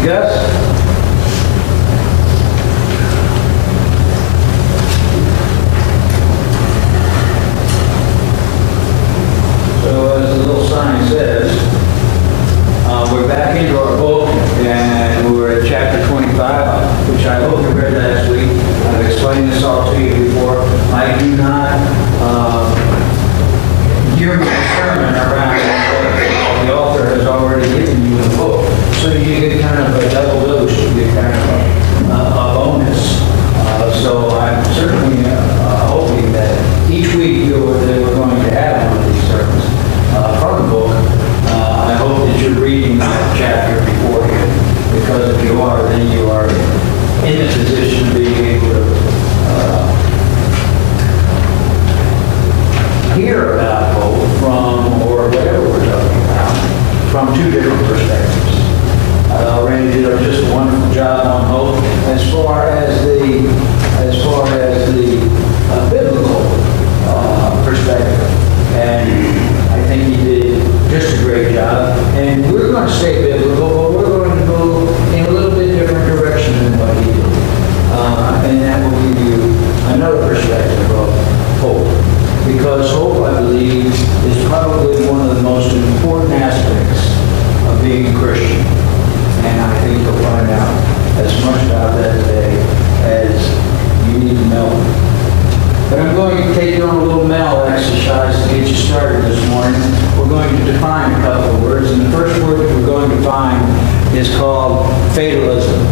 you, Gus. So as the little sign says, we're back into our book, and we're at chapter 25, which I hope you read last week. I've explained this all to you before. I do not gear my sermon around what the author has already given you in the book. So you get kind of a double dose, you get kind of a bonus. So I'm certainly hoping that each week that we're going to have one of these sermons from the book. I hope that you're reading that chapter beforehand, because if you are, then you are in the position of being able to hear about hope from, or whatever we're talking about, from two different perspectives. Randy did just a wonderful job on hope as far as the biblical perspective, and I think he did just a great job. And we're going to stay biblical, but we're going to go in a little bit different direction than what he did, and that will give you another perspective of hope, because hope, I believe, is probably one of the most important aspects of being a Christian. And I think you'll find out as much about that today as you need to know. But I'm going to take you on a little mental exercise to get you started this morning. We're going to define a couple of words, and the first word that we're going to define is called fatalism.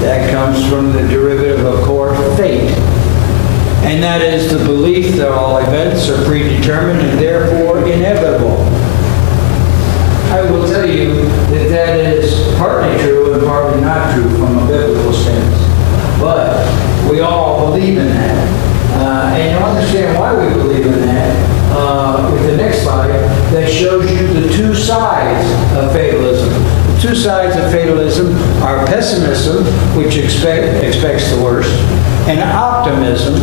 That comes from the derivative of course, fate. And that is the belief that all events are predetermined and therefore inevitable. I will tell you that that is partly true and partly not true from a biblical stance. But we all believe in that. And you understand why we believe in that with the next slide that shows you the two sides of fatalism. The two sides of fatalism are pessimism, which expects the worst, and optimism,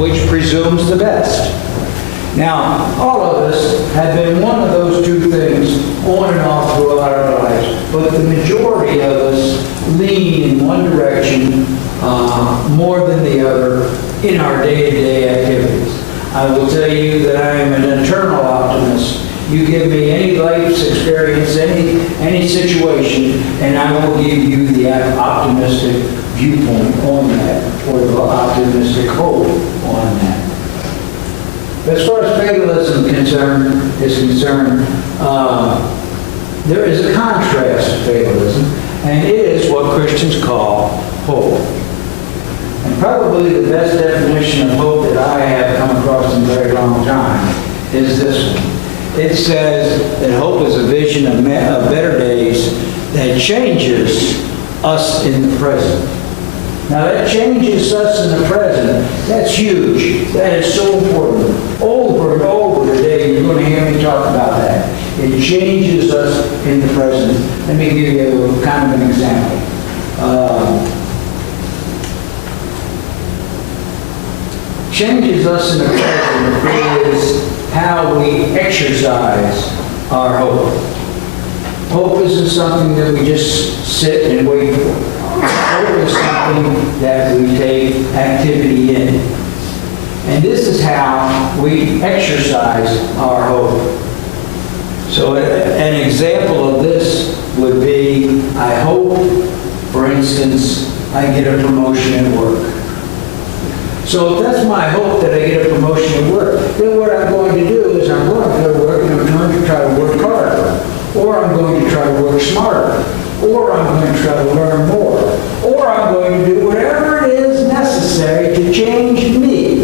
which presumes the best. Now, all of us have been one of those two things on and off throughout our lives, but the majority of us lean in one direction more than the other in our day-to-day activities. I will tell you that I am an eternal optimist. You give me any life's experience, any situation, and I will give you the optimistic viewpoint on that, or the optimistic hope on that. As far as fatalism is concerned, there is a contrast to fatalism, and it is what Christians call hope. And probably the best definition of hope that I have come across in a very long time is this one. It says that hope is a vision of better days that changes us in the present. Now that changes us in the present. That's huge. That is so important. Over and over today, you're going to hear me talk about that. It changes us in the present. Let me give you kind of an example. Changes us in the present is how we exercise our hope. Hope isn't something that we just sit and wait for. Hope is something that we take activity in. And this is how we exercise our hope. So an example of this would be, I hope, for instance, I get a promotion at work. So if that's my hope that I get a promotion at work, then what I'm going to do is I'm going to go to work and I'm going to try to work harder. Or I'm going to try to work smarter. Or I'm going to try to learn more. Or I'm going to do whatever it is necessary to change me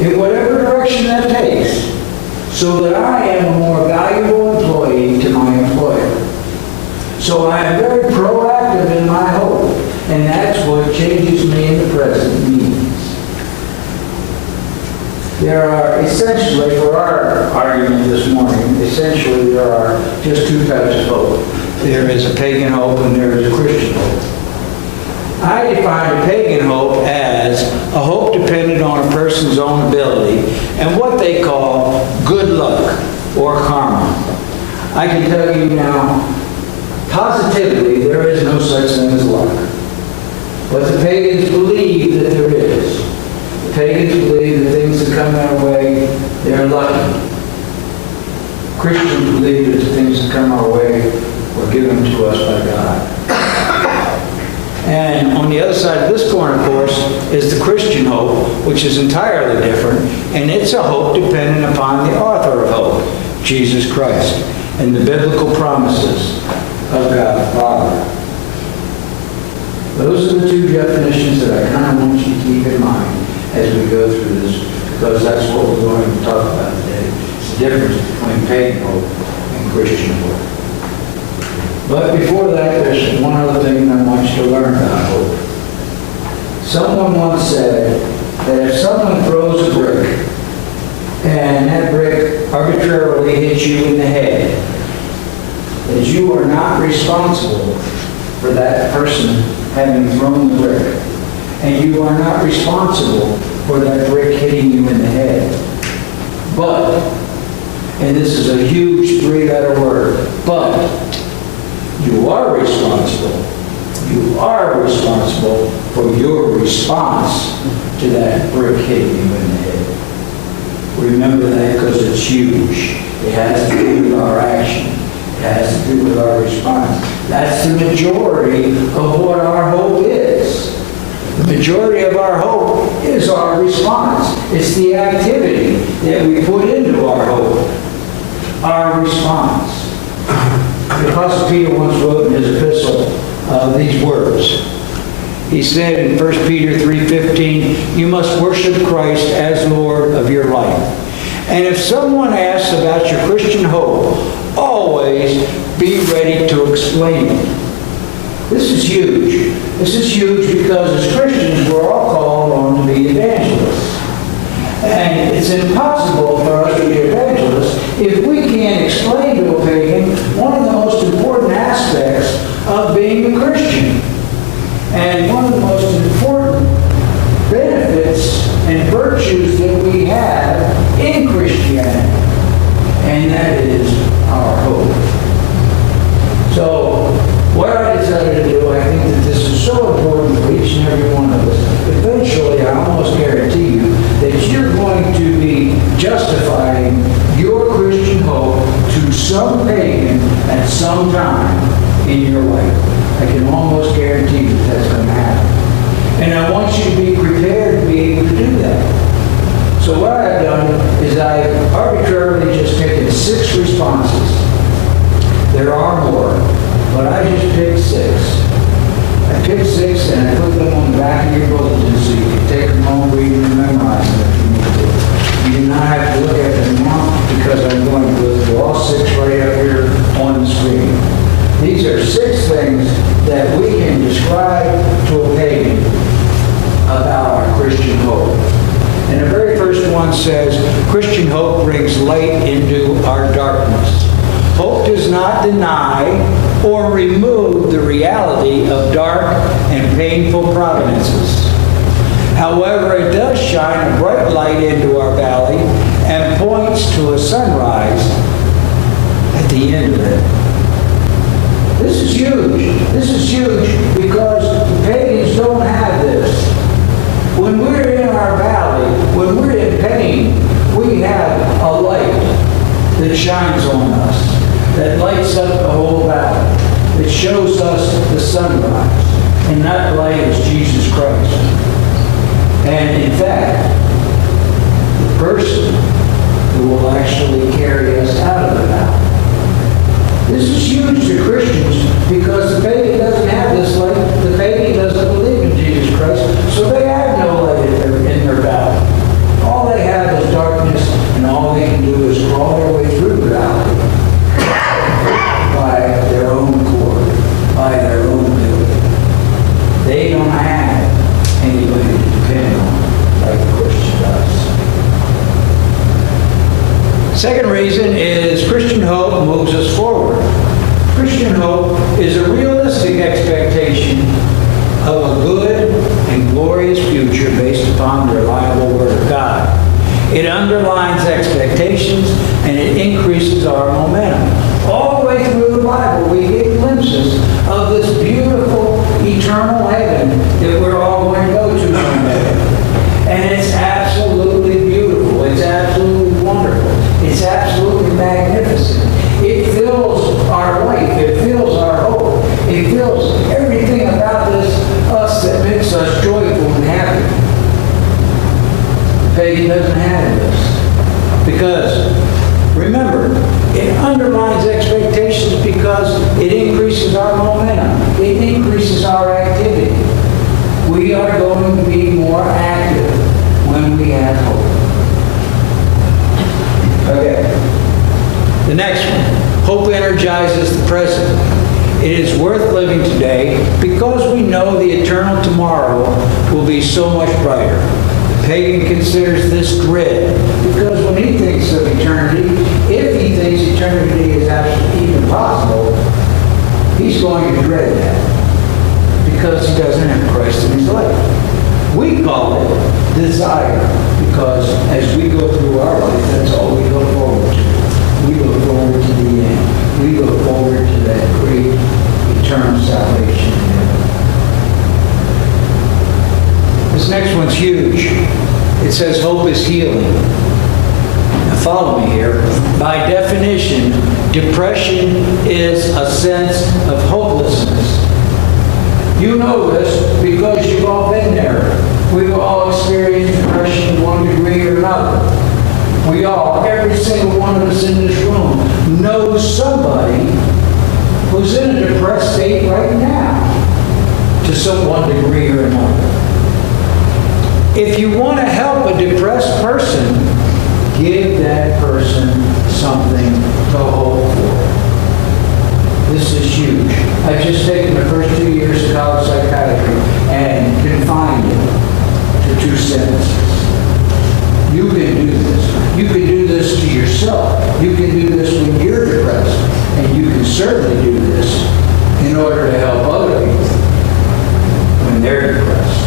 in whatever direction that takes, so that I am a more valuable employee to my employer. So I am very proactive in my hope, and that's what changes me in the present means. There are essentially, for our argument this morning, essentially there are just two types of hope. There is a pagan hope and there is a Christian hope. I define a pagan hope as a hope dependent on a person's own ability and what they call good luck or karma. I can tell you now, Positively, there is no such thing as luck. But the pagans believe that there is. The pagans believe that things that come their way, they're lucky. Christians believe that the things that come our way were given to us by God. And on the other side of this coin, of course, is the Christian hope, which is entirely different, and it's a hope dependent upon the author of hope, Jesus Christ, and the biblical promises of God the Father. Those are the two definitions that I kind of want you to keep in mind as we go through this, because that's what we're going to talk about today. It's the difference between pagan hope and Christian hope. But before that, there's one other thing I want you to learn about hope. Someone once said that if someone throws a brick and that brick arbitrarily hits you in the head, that you are not responsible for that person having thrown the brick. And you are not responsible for that brick hitting you in the head. But, and this is a huge three-letter word, but you are responsible. You are responsible for your response to that brick hitting you in the head. Remember that because it's huge. It has to do with our action. It has to do with our response. That's the majority of what our hope is. The majority of our hope is our response. It's the activity that we put into our hope. Our response. The Apostle Peter once wrote in his epistle these words. He said in 1 Peter 3:15, "You must worship Christ as Lord of your life. And if someone asks about your Christian hope, always be ready to explain it." This is huge. This is huge because as Christians, we're all called on to be evangelists. And it's impossible for us to be evangelists if we can't explain to a pagan one of the most important aspects of being a Christian. And one of the most important benefits and virtues that we have in Christianity. And that is our hope. So, what I decided to do, I think that this is so important for each and every one of us. Eventually, I almost guarantee you that you're going to be justifying your Christian hope to some pagan at some time in your life. I can almost guarantee you that that's going to happen. And I want you to be prepared to be able to do that. So what I've done is I've arbitrarily just taken 6 responses. There are more, but I just picked 6. I picked 6 and I put them on the back of your bulletin so you can take them home, read them, and memorize them if you need to. You do not have to look at them now because I'm going to go through all 6 right up here on the screen. These are 6 things that we can describe to a pagan about our Christian hope. And the very first one says, Christian hope brings light into our darkness. Hope does not deny or remove the reality of dark and painful providences. However, it does shine a bright light into our valley and points to a sunrise at the end of it. This is huge. This is huge because the pagans don't have this. When we're in our valley, when we're in pain, we have a light that shines on us, that lights up the whole valley. It shows us the sunrise. And that light is Jesus Christ. And in fact, the person who will actually carry us out of the valley. This is huge to Christians because the pagan doesn't have this light. The pagan doesn't believe in Jesus Christ, so they have no light in their valley. All they have is darkness, and all they can do is crawl their way through the valley by their own accord, by their own ability. They don't have anybody to depend on like the Christian does. Second reason is Christian hope moves us forward. Christian hope is a realistic expectation of a good and glorious future based upon the reliable Word of God. It underlines expectations and it increases our momentum. All the way through the Bible, we get glimpses eternal heaven that we're all going to go to one day. And it's absolutely beautiful. It's absolutely wonderful. It's absolutely magnificent. It fills our life. It fills our hope. It fills everything about us that makes us joyful and happy. The pagan doesn't have this. Because, remember, it undermines expectations because it increases our momentum. It increases our activity. We are going to be more active when we have hope. Okay. The next one. Hope energizes the present. It is worth living today because we know the eternal tomorrow will be so much brighter. The pagan considers this dread because when he thinks of eternity, if he thinks eternity is actually even possible, he's going to dread that because he doesn't have Christ in his life. We call it desire because as we go through our life, that's all we look forward to. We look forward to the end. We look forward to that great eternal salvation. This next one's huge. It says hope is healing. Now follow me here. By definition, depression is a sense of hopelessness. You know this because you've all been there. We've all experienced depression to one degree or another. We all, every single one of us in this room, knows somebody who's in a depressed state right now to some one degree or another. If you want to help a depressed person, give that person something to hope for. This is huge. I've just taken the first 2 years of college psychiatry and confined it to 2 sentences. You can do this. You can do this to yourself. You can do this when you're depressed. And you can certainly do this in order to help other people when they're depressed.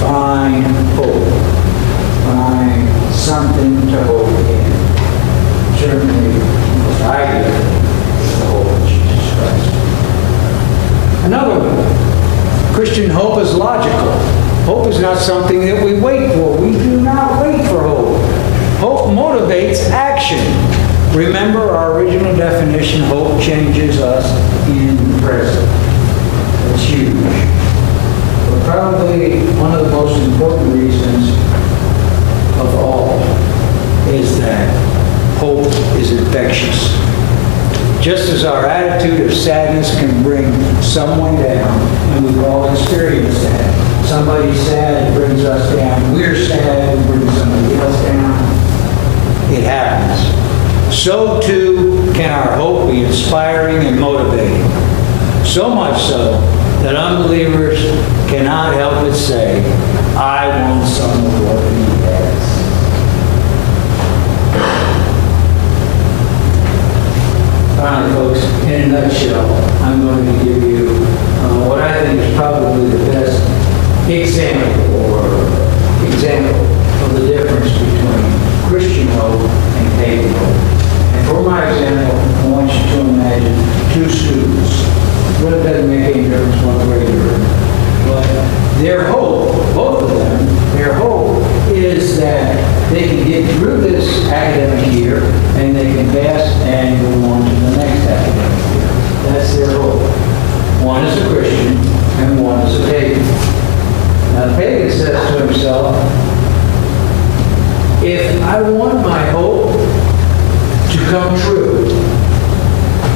Find hope. Find something to hope in. Certainly, what I give is the hope of Jesus Christ. Another one. Christian hope is logical. Hope is not something that we wait for. We do not wait for hope. Hope motivates action. Remember our original definition, hope changes us in the present. That's huge. But probably one of the most important reasons of all is that hope is infectious. Just as our attitude of sadness can bring someone down, and we've all experienced that. Somebody's sad, it brings us down. We're sad, it brings somebody else down. It happens. So too can our hope be inspiring and motivating. So much so that unbelievers cannot help but say, I want some of what he has. Finally, folks, in a nutshell, I'm going to give you what I think is probably the best example of the difference between Christian hope and pagan hope. And for my example, I want you to imagine 2 students. It really doesn't make any difference one way or the other. But their hope, both of them, their hope is that they can get through this academic year and they can pass and go on to the next academic year. That's their hope. One is a Christian and one is a pagan. Now the pagan says to himself, if I want my hope to come true,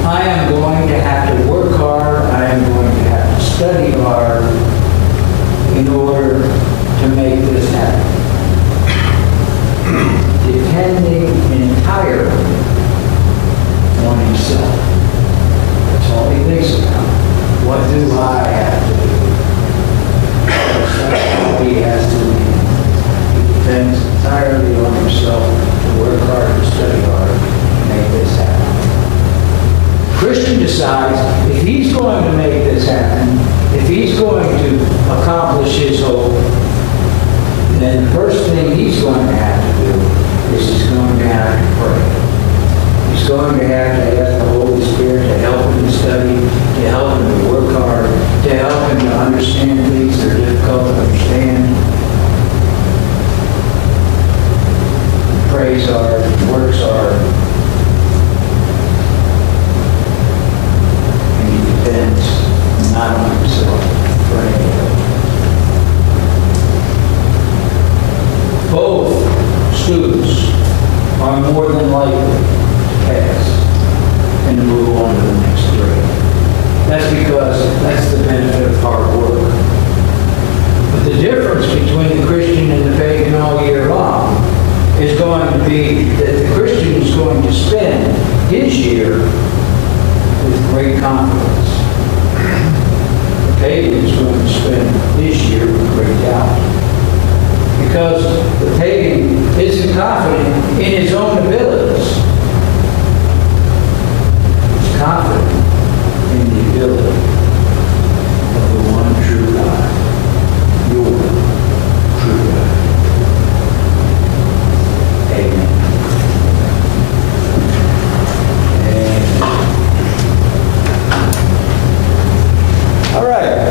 I am going to have to work hard, I am going to have to study hard in order to make this happen. Depending entirely on himself. That's all he thinks about. What do I have to do? That's all he has to do. He depends entirely on himself to work hard and study hard to make this happen. Christian decides if he's going to make this happen, if he's going to accomplish his hope, then the first thing he's going to have to do is he's going to have to pray. He's going to have to ask the Holy Spirit to help him to study, to help him to work hard, to help him to understand down on himself for any help. Both students are more than likely to pass and to move on to the next grade. That's because that's the benefit of hard work. But the difference between the Christian and the pagan all year long is going to be that the Christian is going to spend his year with great confidence. The pagan is going to spend his year with great doubt. Because the pagan isn't confident in his own abilities. He's confident in the ability of the one true God, your true God. Amen. And, all right.